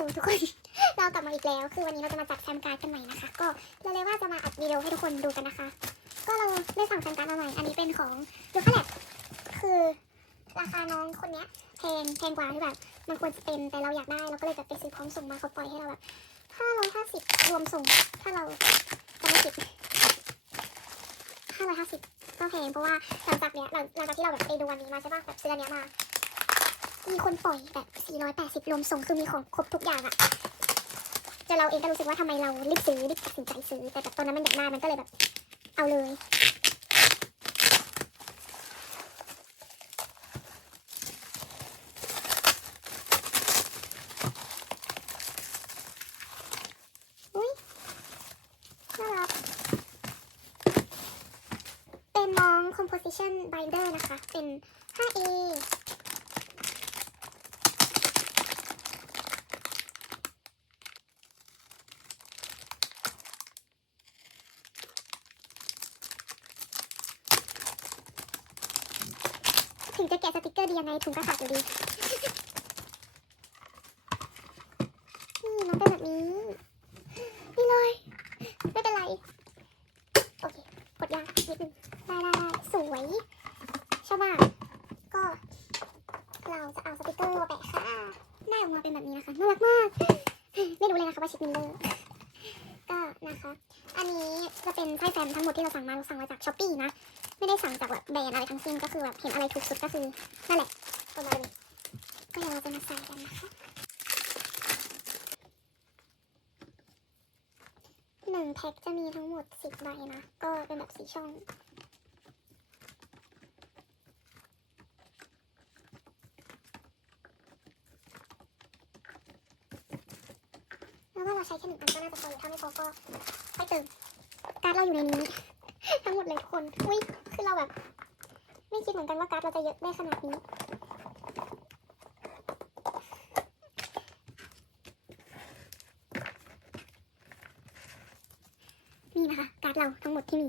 ลทุกคน เรากลับมาอีกแล้ว คือวันนี้เราจะมาจัดแฟมการ์ดกันใหม่นะคะ ก็เราเลยว่าจะมาอัดวิดีโอให้ทุกคนดูกันนะคะ ก็เราได้สั่งแฟมการ์ดมาใหม่ อันนี้เป็นของดูคาแลบคือราคาน้องคนเนี้ยแพงแพงกว่าที่แบบมันควรจะเป็นแต่เราอยากได้เราก็เลยแบบไปซื้อพร้อมส่งมาเขาปล่อยให้เราแบบห้าร้อยห้าสิบรวมส่ง ถ้าเราจะไม่ผิดห้าร้อยห้าสิบก็แพงเพราะว่าหลังจากเนี้ยหลังหลังจากที่เราแบบไปดูวันนี้มาใช่ป่ะแบบซื้ออันเนี้ยมา มีคนปล่อยแบบ480รวมส่งคือมีของครบทุกอย่างอะแต่เราเองก็รู้สึกว่าทำไมเรารีบซื้อรีบตัดสินใจซื้อ แต่แบบตอนนั้นมันอยากได้มันก็เลยแบบ เอาเลย อุ้ยน่ารัก เป็นน้อง composition binder นะคะ เป็น 5A ถึงจะแกะสติกเกอร์ดียังไงถุงก็ขาดอยู่ดี นี่มันเป็นแบบนี้ นี่เลย ไม่เป็นไร โอเค กดยากนิดนึงได้ได้ได้สวยใช่ป่ะก็ เราจะเอาสติกเกอร์มาแปะค่ะหน้าออกมาเป็นแบบนี้นะคะ น่ารักมาก ไม่รู้เลยนะคะว่าชิปมิลเลอร์ก็นะคะ อันนี้จะเป็นไส้แฟมทั้งหมดที่เราสั่งมา เราสั่งมาจากช้อปปี้นะ ไม่ได้สั่งจากแบบแบรนด์อะไรทั้งสิ้นก็คือแบบเห็นอะไรถูกสุดก็คือนั่นแหละประมาณนี้ก็เดี๋ยวเราจะมาใส่กันนะคะหนึ่งแพ็คจะมีทั้งหมดสิบใบนะ ก็เป็นแบบสีช่องแล้วว่าเราใช้แค่หนึ่งอันก็น่าจะพออยู่ถ้าไม่พอก็ค่อยเติมการ์ดเราอยู่ในนี้ ทั้งหมดเลยทุกคน อุ้ย เราแบบ ไม่คิดเหมือนกันว่าการ์ดเราจะเยอะได้ขนาดนี้นี่นะคะการ์ดเราทั้งหมดที่มี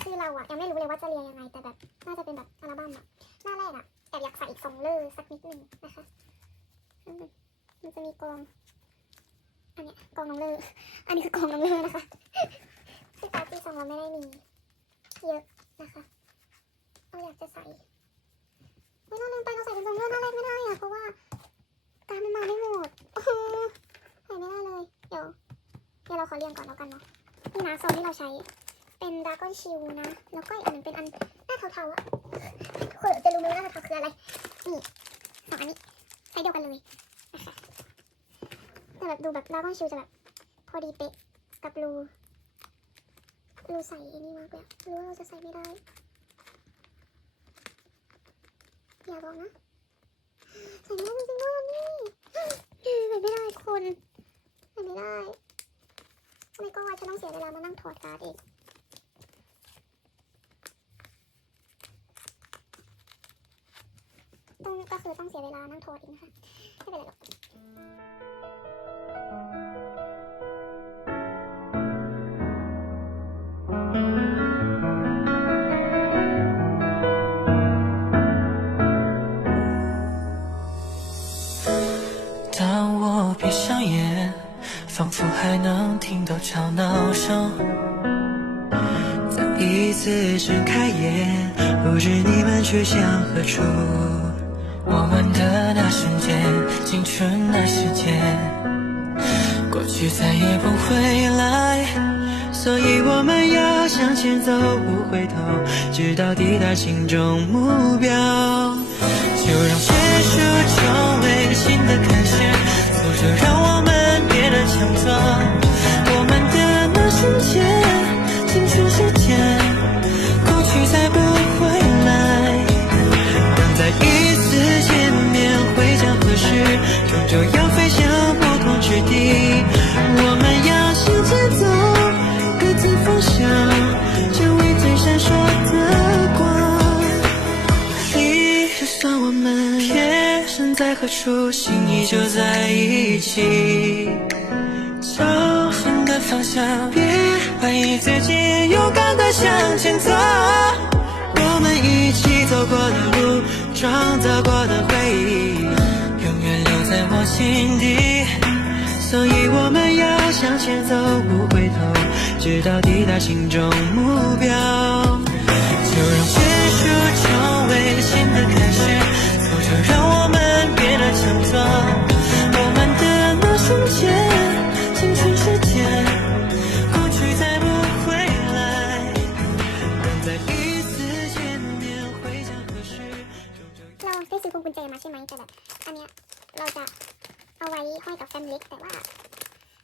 คือเราอะยังไม่รู้เลยว่าจะเรียงยังไงแต่แบบน่าจะเป็นแบบอัลบั้มอะหน้าแรกอะแอบอยากใส่อีกสองเลอร์สักนิดหนึ่งนะคะมันจะมีกองอันเนี้ยกองน้องเลออันนี้คือกองน้องเลอนะคะคือการ์ดที่สองเราไม่ได้มีเยอะนะคะ เราอยากจะใส่ไม่เราลืมไปเราใส่เป็นทรงเลือดหน้าแรกไม่ได้อะเพราะว่าการมันมาไม่หมดโอ้โหใส่ไม่ได้เลยเดี๋ยวเดี๋ยวเราขอเรียงก่อนแล้วกันเนาะนี่นะโซนที่เราใช้เป็นด r a ก้อนชิลนะ แล้วก็อีกอันหนึงเป็นอันหน้าเทาๆอะคนจะรู้ไหมว่าหน้าเทาคืออะไรนี่สองอันนี้ใช้เดียวกันเลยนะคะแต่แบบดูแบบด r a ก้อนชิลจะแบบพอดีเป๊ะกับรูรูใส่ไอันนี้มากเลยรู้ว่าเราจะใส่ไม่ได้ อย่าบอกนะใส่ไม่ได้จริงๆด้วยนี่ใส่ไม่ได้คนใส่ไม่ได้ทำไมก็ว่าจะต้องเสียเวลามานั่งถอดการ์ดอีกต้องก็คือต้องเสียเวลานั่งถอดอีกนะคะไม่เป็นไรหรอก 闹声。再一次睁开眼，不知你们去向何处。我们的那瞬间，青春那时间，过去再也不会来。所以我们要向前走，不回头，直到抵达心中目标。就让结束成为新的开始，挫折让我们变得强壮。瞬间，青春时间，过去再不回来。等再一次见面，会将何时，终究要飞向不同之地。我们要向前走，各自方向，成为最闪烁的光。你就算我们别身在何处，心依旧在一起。找新的方向，怀疑自己，勇敢的向前走。我们一起走过的路，创造过的回忆，永远留在我心底。所以我们要向前走，不回头，直到抵达心中目标。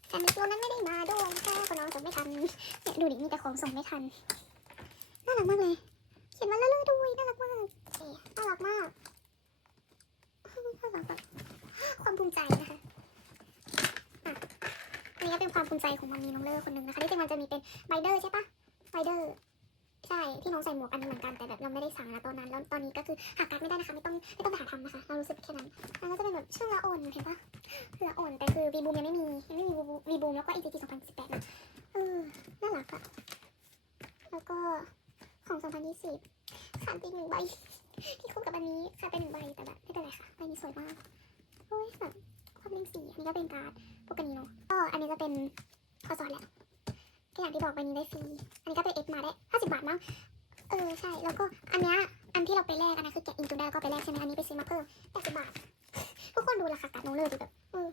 แต่เล็กตัวนั้นไม่ได้มาด้วยนะคะคนน้องส่งไม่ทันเนี่ยดูดิมีแต่ของส่งไม่ทันน่ารักมากเลยเขียนมาเรื่อยๆด้วยน่ารักมากน่ารักมากน่ารักแบบความภูมิใจนะคะอะอันนี้ก็เป็นความภูมิใจของมันมีน้องเลอร์คนหนึ่งนะคะที่จริงมันจะมีเป็นไบเดอร์ใช่ปะไบเดอร์ ใช่ที่น้องใส่หมวกอันนี้เหมือนกันแต่แบบเราไม่ได้สั่งนะตอนนั้นแล้วตอนนี้ก็คือหาการดไม่ได้นะคะไม่ต้องไม่ต้องไปหาทำนะคะเรารู้สึกแค่นั้นแล้วก็จะเป็นแบบชื่อละอ่อนเห็นปะละอ่อนแต่คือวีบูมยังไม่มียังไม่มีวีบูมแล้วก็ EGT 2018นะเออน่ารักอะแล้วก็ของ2020ขาดไปหนึ่งใบที่คู่กับอันนี้ขาดไปหนึ่งใบแต่แบบไม่เป็นไรค่ะใบนี้สวยมากโอ้ยแบบความเล่นสีอันนี้ก็เป็นการ์ดพวกกันนี้เนาะก็อันนี้จะเป็นข้อสอบแหละ ก็อย่างที่บอกใบนี้ได้ฟรี อันนี้ก็เป็นเอฟมาได้50บาทมั้ง เออใช่ แล้วก็อันเนี้ยอันที่เราไปแลกอันนั้นคือแกะอินจูได้แล้วก็ไปแลกใช่ไหมอันนี้ไปซื้อมาเพิ่มแปดสิบบาท ทุกคนดูราคากัดน้องเลยดิแบบเออ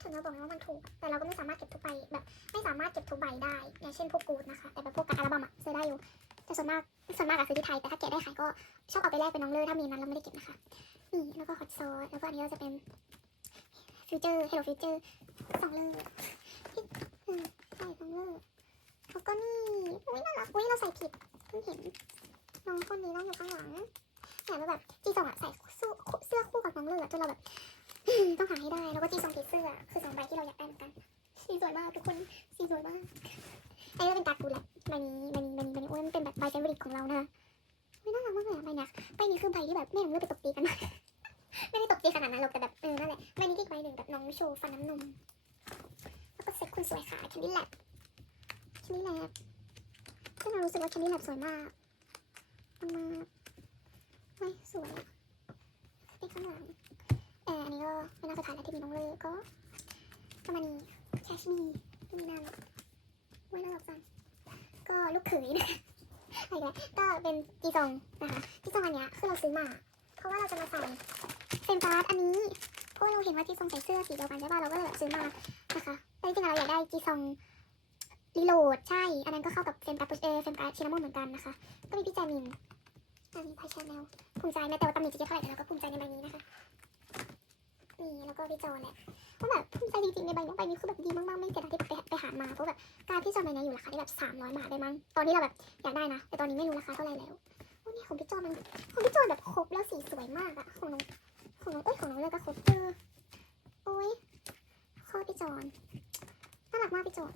ถึงเราบอกนะว่ามันถูก แต่เราก็ไม่สามารถเก็บทุกใบแบบไม่สามารถเก็บทุกใบได้ อย่างเช่นพวกกูดนะคะ แต่แบบพวกกัดอัลบั้มอะซื้อได้อยู่แต่ส่วนมากส่วนมากอะซื้อที่ไทย แต่ถ้าแกะได้ขายก็ชอบเอาไปแลกเป็นน้องเลยถ้ามีนั้นเราไม่ได้เก็บนะคะ นี่แล้วก็ฮอตซอสแล้วก็อันนี้ก็จะเป็นฟิวเจอร์เฮลโลฟิวเจอร์สองเลยใช่สองเลย แล้วก็นี่อุ้ยน่ารักอุ้ยเราใส่ผิดเพิ่งเห็นน้องคนนี้นั่งอยู่ข้างหลังเนี่ยแล้วแบบจีซองอะใส่สูเสื้อคู่กับน้องเลือดจนเราแบบต้องหาให้ได้แล้วก็จีซองผีเสื้อคือสองใบที่เราอยากได้เหมือนกันสีสวยมากทุกคนสีสวยมากอันนี้ก็เป็นการ์ตูนแหละใบนี้ใบนี้ใบนี้ใบนี้โอ้ยมันเป็นแบบใบเฟเวอริตของเรานะไม่น่ารักมากเลยอะใบเนี้ยใบนี้คือใบที่แบบแม่น้องเลือดไปตบตีกันมาไม่ได้ตบตีขนาดนั้นหรอกแต่แบบเออนั่นแหละใบนี้อีกใบหนึ่งแบบน้องโชว์ฟันน้ำนมแล้วก็เซ็ตคุณสวยค่ะแคนดี้แลบ คนดี้แลบซึ่งเรารู้สึกว่าแคนดี้แลบสวยมากมากๆไม่สวยอะไปข้างหลังเอออันนี้ก็เป็นหน้าสุดท้ายแล้วที่มีน้องเลยก็ประมาณนี้แคชมีนี่น่ารักไม่น่ารักจังก็ลูกเขยนะคะอะไรเนี่ยก็เป็นจีซองนะคะจีซองอันเนี้ยคือเราซื้อมา เพราะว่าเราจะมาใส่เฟรมการ์ดอันนี้เพราะว่าเราเห็นว่าจีซองใส่เสื้อสีเดียวกันใช่ป่ะเราก็เลยแบบซื้อมานะคะแต่จริงๆเราอยากได้จีซอง รีโหลดใช่ อันนั้นก็เข้ากับเฟมการ์ดเอเฟมการ์ชินามอนเหมือนกันนะคะ ก็มีพี่แจมินอันนี้พายชาแนลภูมิใจแม้แต่ว่าตำหนิจะเยอะเท่าไหร่แต่เราก็ภูมิใจในใบนี้นะคะ นี่แล้วก็พี่จอแหละว่าะแบบภูมิใจจริงๆในใบนี้ใบนี้คือแบบดีมากๆไม่เสียดายที่ไปไปหามาเพราะแบบการพี่จอใบนี้อยู่ราคาที่แบบสามร้อยบาทได้มั้งตอนที่เราแบบอยากได้นะ แต่ตอนนี้ไม่รู้ราคาเท่าไหร่แล้วโอ้นี่ของพี่จอมันของพี่จอแบบครบแล้วสีสวยมากอะของน้องของน้องเอ้ยของน้องเลยก็ครบเออโอ้ยข้อพี่จอนน่ารักมากพี่จอน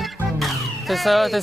这是这